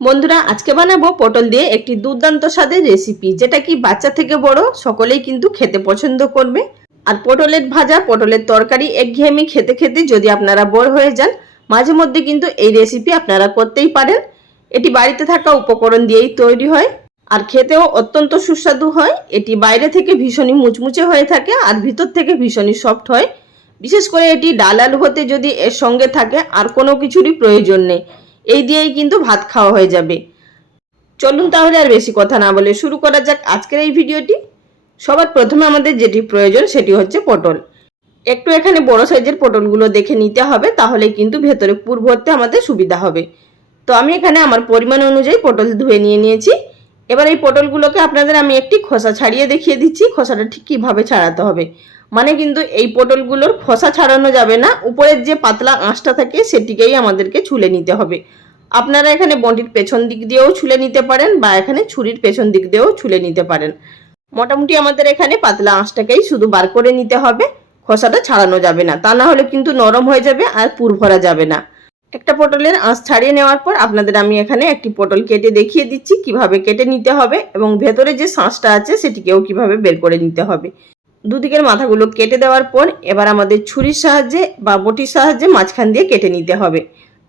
বন্ধুরা, আজকে বানাবো পটল দিয়ে একটি দুর্দান্ত স্বাদের রেসিপি যেটা কি বাচ্চা থেকে বড় সকলেই কিন্তু খেতে পছন্দ করবে। আর পটলের ভাজা, পটলের তরকারি একঘেয়েমি খেতে খেতে যদি আপনারা বোর হয়ে যান, মাঝে মধ্যে কিন্তু এই রেসিপি আপনারা করতেই পারেন। এটি বাড়িতে থাকা উপকরণ দিয়েই তৈরি হয়, আর খেতেও অত্যন্ত সুস্বাদু হয়। এটি বাইরে থেকে ভীষণই মুচমুচে হয়ে থাকে, আর ভিতর থেকে ভীষণই সফট হয়। বিশেষ করে এটি ডাল আলু হতে যদি এর সঙ্গে থাকে, আর কোনো কিছুরই প্রয়োজন নেই। এই দিয়েই কিন্তু ভাত খাওয়া হয়ে যাবে। চলুন তাহলে আর বেশি কথা না বলে শুরু করা যাক আজকের এই ভিডিওটি। সবার প্রথমে আমাদের যেটি প্রয়োজন সেটি হচ্ছে পটল। একটু এখানে বড় সাইজের পটলগুলো দেখে নিতে হবে, তাহলে কিন্তু ভেতরে পুর ভরতে আমাদের সুবিধা হবে। তো আমি এখানে আমার পরিমাণ অনুযায়ী পটল ধুয়ে নিয়ে নিয়েছি। এবার এই পটলগুলোকে আপনাদের আমি একটি খোসা ছাড়িয়ে দেখিয়ে দিচ্ছি, খোসাটা ঠিক কীভাবে ছাড়াতে হবে। মানে কিন্তু এই পটলগুলোর খোসা ছাড়ানো যাবে না। উপরের যে পাতলা আঁশটা থাকে সেটিকেই আমাদেরকে ছুলে নিতে হবে। আপনারা এখানে বন্টির পেছন দিক দিয়েও ছুলে নিতে পারেন বা এখানে ছুরির পেছন দিক দিয়েও ছুলে নিতে পারেন। মোটামুটি আমাদের এখানে পাতলা আঁশটাকেই শুধু বার করে নিতে হবে। খোসাটা ছাড়ানো যাবে না। তা না হলে কিন্তু নরম হয়ে যাবে আর পুর ভরা যাবে না। একটা পটলের আঁশ ছাড়িয়ে নেওয়ার পর আপনাদের আমি এখানে একটি পটল কেটে দেখিয়ে দিচ্ছি কীভাবে কেটে নিতে হবে এবং ভেতরে যে শাঁসটা আছে সেটিকেও কীভাবে বের করে নিতে হবে। দুদিকের মাথাগুলো কেটে দেওয়ার পর এবার আমাদের ছুরির সাহায্যে বা বটির সাহায্যে মাঝখান দিয়ে কেটে নিতে হবে।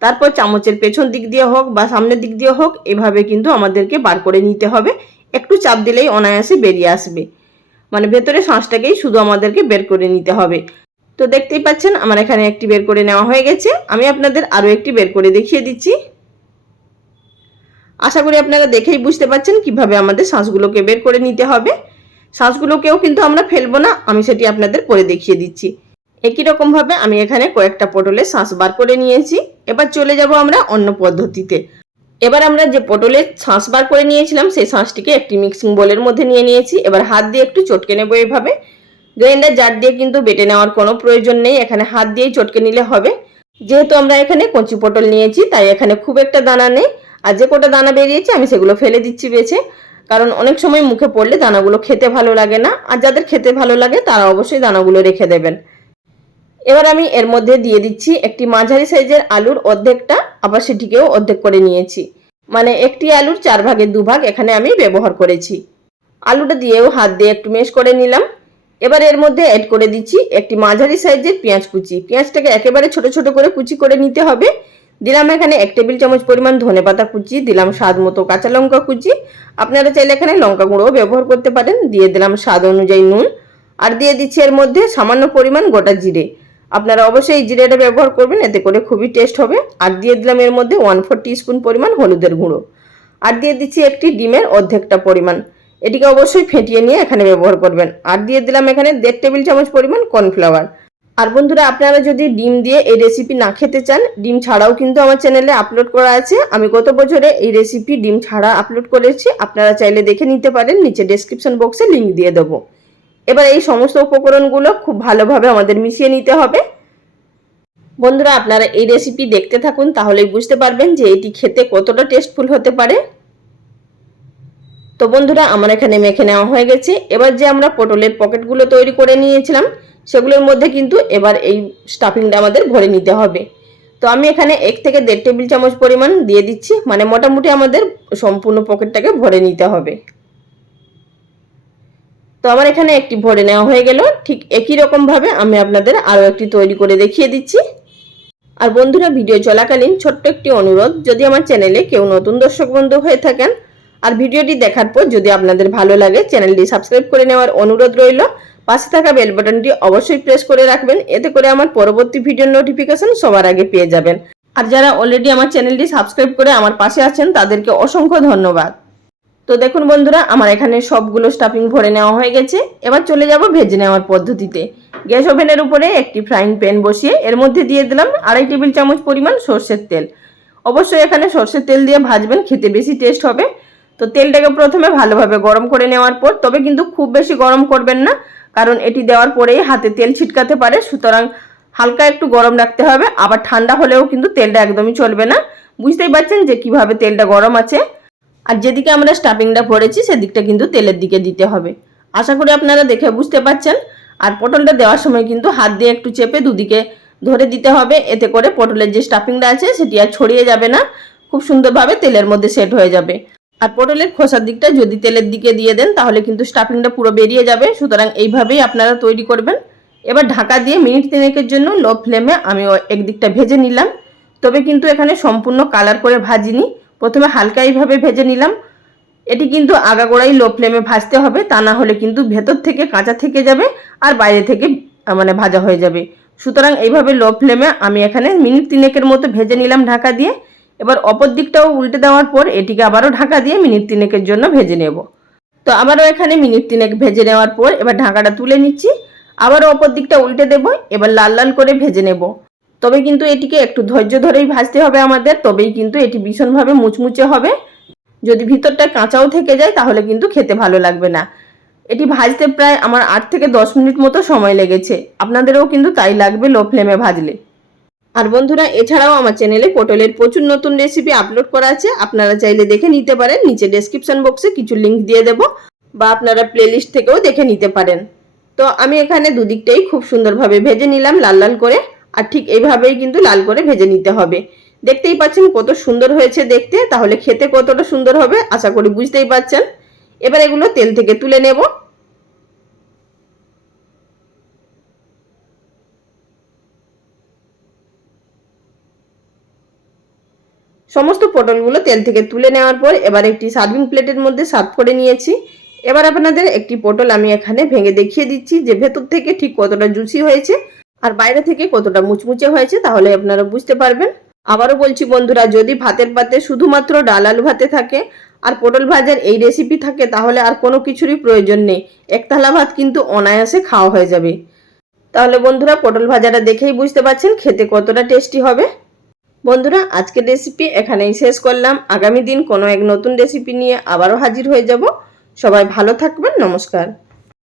তারপর চামচের পেছন দিক দিয়ে হোক বা সামনের দিক দিয়ে হোক, এভাবে কিন্তু আমাদেরকে বার করে নিতে হবে। একটু চাপ দিলেই অনায়াসে বেরিয়ে আসবে। মানে ভেতরে শাঁসটাকেই শুধু আমাদেরকে বের করে নিতে হবে। তো দেখতেই পাচ্ছেন, আমার এখানে একটি বের করে নেওয়া হয়ে গেছে। আমি আপনাদের আরও একটি বের করে দেখিয়ে দিচ্ছি। আশা করি আপনারা দেখেই বুঝতে পাচ্ছেন কীভাবে আমাদের শাঁসগুলোকে বের করে নিতে হবে। শাঁসগুলোকেও কিন্তু আমরা ফেলব না, আমি সেটি আপনাদের পরে দেখিয়ে দিচ্ছি। একই রকমভাবে আমি এখানে কয়েকটা পটলের শাঁস বার করে নিয়েছি। এবার চলে যাব আমরা অন্য পদ্ধতিতে। এবার আমরা যে পটলের শাঁস বার করে নিয়েছিলাম, সেই শাঁসটিকে একটি মিক্সিং বোলের মধ্যে নিয়ে নিয়েছি। এবার হাত দিয়ে একটু চটকে নেব এইভাবে গ্রাইন্ডার জার দিয়ে কিন্তু বেটে নেওয়ার কোনো প্রয়োজন নেই, এখানে হাত দিয়েই চটকে নিলে হবে। যেহেতু আমরা এখানে কচি পটল নিয়েছি, তাই এখানে খুব একটা দানা নেই। আর যে কটা দানা বেরিয়েছে, আমি সেগুলো ফেলে দিচ্ছি বেছে। কারণ অনেক সময় মুখে পড়লে দানাগুলো খেতে ভালো লাগে না, আর যাদের খেতে ভালো লাগে তারা অবশ্যই দানাগুলো রেখে দেবেন। এবার আমি এর মধ্যে দিয়ে দিচ্ছি একটি মাঝারি সাইজের আলুর অর্ধেকটা, আবার সেটিকেও অর্ধেক করে নিয়েছি। মানে একটি আলুর চার ভাগের দুভাগ এখানে আমি ব্যবহার করেছি। আলুটা দিয়েও হাত দিয়ে একটু মেশ করে নিলাম। এবার এর মধ্যে অ্যাড করে দিচ্ছি একটি মাঝারি সাইজের পেঁয়াজ কুচি। পেঁয়াজটাকে একেবারে ছোট ছোট করে কুচি করে নিতে হবে। দিলাম এখানে এক টেবিল চামচ পরিমাণ ধনে পাতা কুচি, দিলাম স্বাদ মতো কাঁচা লঙ্কা কুচি। আপনারা চাইলে এখানে লঙ্কা গুঁড়োও ব্যবহার করতে পারেন। দিয়ে দিলাম স্বাদ অনুযায়ী নুন। আর দিয়ে দিচ্ছি এর মধ্যে সামান্য পরিমাণ গোটা জিরে। আপনারা অবশ্যই এই জিরেটা ব্যবহার করবেন, এতে করে খুবই টেস্ট হবে। আর দিয়ে দিলাম এর মধ্যে ওয়ান ফোর স্পুন পরিমাণ হলুদের গুঁড়ো। আর দিয়ে দিচ্ছি একটি ডিমের অর্ধেকটা পরিমাণ। এটিকে অবশ্যই ফেটিয়ে নিয়ে এখানে ব্যবহার করবেন। আর দিয়ে দিলাম এখানে দেড় টেবিল চামচ পরিমাণ কর্নফ্লাওয়ার। আর বন্ধুরা, আপনারা যদি ডিম দিয়ে এই রেসিপি না খেতে চান, ডিম ছাড়াও কিন্তু আমার চ্যানেলে আপলোড করা আছে। আমি গত বছরে এই রেসিপি ডিম ছাড়া আপলোড করেছি। আপনারা চাইলে দেখে নিতে পারেন, নিচে ডেসক্রিপশন বক্সে লিঙ্ক দিয়ে দেবো। এবার এই সমস্ত উপকরণগুলো খুব ভালোভাবে আমাদের মিশিয়ে নিতে হবে। বন্ধুরা, আপনারা এই রেসিপি দেখতে থাকুন, তাহলেই বুঝতে পারবেন যে এটি খেতে কতটা টেস্টফুল হতে পারে। তো বন্ধুরা, আমার এখানে মেখে নেওয়া হয়ে গেছে। এবার যে আমরা পটলের পকেটগুলো তৈরি করে নিয়েছিলাম সেগুলোর মধ্যে কিন্তু এবার এই স্টাফিংটা আমাদের ভরে নিতে হবে। তো আমি এখানে এক থেকে দেড় টেবিল চামচ পরিমাণ দিয়ে দিচ্ছি মানে মোটামুটি আমাদের সম্পূর্ণ পকেটটাকে ভরে নিতে হবে। তো আমার এখানে একটি ভরে নেওয়া হয়ে গেল, ঠিক একই রকমভাবে আমি আপনাদের আরও একটি তৈরি করে দেখিয়ে দিচ্ছি। আর বন্ধুরা, ভিডিও চলাকালীন ছোট্ট একটি অনুরোধ, যদি আমার চ্যানেলে কেউ নতুন দর্শক বন্ধু হয়ে থাকেন, আর ভিডিওটি দেখার পর যদি আপনাদের ভালো লাগে, চ্যানেলটি সাবস্ক্রাইব করে নেওয়ার অনুরোধ রইল। পাশে থাকা বেল বাটনটি অবশ্যই প্রেস করে রাখবেন। এতে করে আমার পরবর্তী ভিডিওর নোটিফিকেশন সবার আগে পেয়ে যাবেন। আর যারা অলরেডি আমার চ্যানেলটি সাবস্ক্রাইব করে আমার পাশে আছেন, তাদেরকে অসংখ্য ধন্যবাদ। তো দেখুন বন্ধুরা, আমার এখানে সবগুলো স্টাফিং ভরে নেওয়া হয়ে গেছে। এবার চলে যাব ভেজে নেওয়ার পদ্ধতিতে। গ্যাস ওভেনের উপরে একটি ফ্রাইং প্যান বসিয়ে এর মধ্যে দিয়ে দিলাম আড়াই টেবিল চামচ পরিমাণ সর্ষের তেল। অবশ্যই এখানে সর্ষের তেল দিয়ে ভাজবেন, খেতে বেশি টেস্ট হবে। তো তেলটাকে প্রথমে ভালোভাবে গরম করে নেওয়ার পর, তবে কিন্তু খুব বেশি গরম করবেন না। কারণ এটি দেওয়ার পরেই হাতে তেল ছিটকাতে পারে, সুতরাং হালকা একটু গরম রাখতে হবে। আবার ঠান্ডা হলেও কিন্তু তেলটা একদমই চলবে না। বুঝতেই পারছেন যে কীভাবে তেলটা গরম আছে। আর যেদিকে আমরা স্টাফিংটা ভরেছি, সেদিকটা কিন্তু তেলের দিকে দিতে হবে। আশা করি আপনারা দেখে বুঝতে পারছেন। আর পটলটা দেওয়ার সময় কিন্তু হাত দিয়ে একটু চেপে দুদিকে ধরে দিতে হবে। এতে করে পটলের যে স্টাফিংটা আছে, সেটি আর ছড়িয়ে যাবে না। খুব সুন্দরভাবে তেলের মধ্যে সেট হয়ে যাবে। আর পটলের খোসার দিকটা যদি তেলের দিকে দিয়ে দেন, তাহলে কিন্তু স্টাফিংটা পুরো বেরিয়ে যাবে। সুতরাং এইভাবেই আপনারা তৈরি করবেন। এবার ঢাকা দিয়ে মিনিট তিনেকের জন্য লো ফ্লেমে আমি একদিকটা ভেজে নিলাম। তবে কিন্তু এখানে সম্পূর্ণ কালার করে ভাজিনি। প্রথমে হালকা এইভাবে ভেজে নিলাম। এটি কিন্তু আগাগোড়াই লো ফ্লেমে ভাজতে হবে, তা না হলে কিন্তু ভেতর থেকে কাঁচা থেকে যাবে আর বাইরে থেকে মানে ভাজা হয়ে যাবে। সুতরাং এইভাবে লো ফ্লেমে আমি এখানে মিনিট তিনেকের মতো ভেজে নিলাম ঢাকা দিয়ে। এবার অপর দিকটাও উল্টে দেওয়ার পর এটিকে আবারও ঢাকা দিয়ে মিনিট তিনেকের জন্য ভেজে নেব। তো আবারও এখানে মিনিট তিনেক ভেজে নেওয়ার পর এবার ঢাকাটা তুলে নিচ্ছি। আবারও অপর দিকটা উল্টে দেব, এবার লাল লাল করে ভেজে নেব। তবে কিন্তু এটিকে একটু ধৈর্য ধরেই ভাজতে হবে আমাদের, তবেই কিন্তু এটি ভীষণভাবে মুচমুচে হবে। যদি ভিতরটা কাঁচাও থেকে যায় তাহলে কিন্তু খেতে ভালো লাগবে না। এটি ভাজতে প্রায় আমার আট থেকে দশ মিনিট মতো সময় লেগেছে। আপনাদেরও কিন্তু তাই লাগবে লো ফ্লেমে ভাজলে। আর বন্ধুরা, এছাড়াও আমার চ্যানেলে পটলের প্রচুর নতুন রেসিপি আপলোড করা আছে। আপনারা চাইলে দেখে নিতে পারেন। নিচে ডেসক্রিপশন বক্সে কিছু লিংক দিয়ে দেবো বা আপনারা প্লেলিস্ট থেকেও দেখে নিতে পারেন। তো আমি এখানে দুদিকটাই খুব সুন্দরভাবে ভেজে নিলাম লাল লাল করে। আর ঠিক এইভাবেই কিন্তু লাল করে ভেজে নিতে হবে। দেখতেই পাচ্ছেন কত সুন্দর হয়েছে দেখতে। তাহলে খেতে কতটা সুন্দর হবে আশা করি বুঝতেই পারছেন। এবার এগুলো তেল থেকে তুলে নেব। সমস্ত পটলগুলো তেল থেকে তুলে নেওয়ার পর এবার একটি সার্ভিং প্লেটের মধ্যে সার্ভ করে নিয়েছি। এবার আপনাদের একটি পটল আমি এখানে ভেঙে দেখিয়ে দিচ্ছি যে ভেতর থেকে ঠিক কতটা জুসি হয়েছে আর বাইরে থেকে কতটা মুচমুচে হয়েছে তাহলে আপনারা বুঝতে পারবেন। আবারও বলছি বন্ধুরা, যদি ভাতের পাতে শুধুমাত্র ডাল আলু ভাতে থাকে আর পটল ভাজার এই রেসিপি থাকে তাহলে আর কোনো কিছুরই প্রয়োজন নেই। এক থালা ভাত কিন্তু অনায়াসে খাওয়া হয়ে যাবে। তাহলে বন্ধুরা, পটল ভাজাটা দেখেই বুঝতে পারছেন খেতে কতটা টেস্টি হবে। বন্ধুরা, আজকের রেসিপি এখানেই শেষ করলাম। আগামী দিন কোনো এক নতুন রেসিপি নিয়ে আবারও হাজির হয়ে যাব। সবাই ভালো থাকবেন। নমস্কার।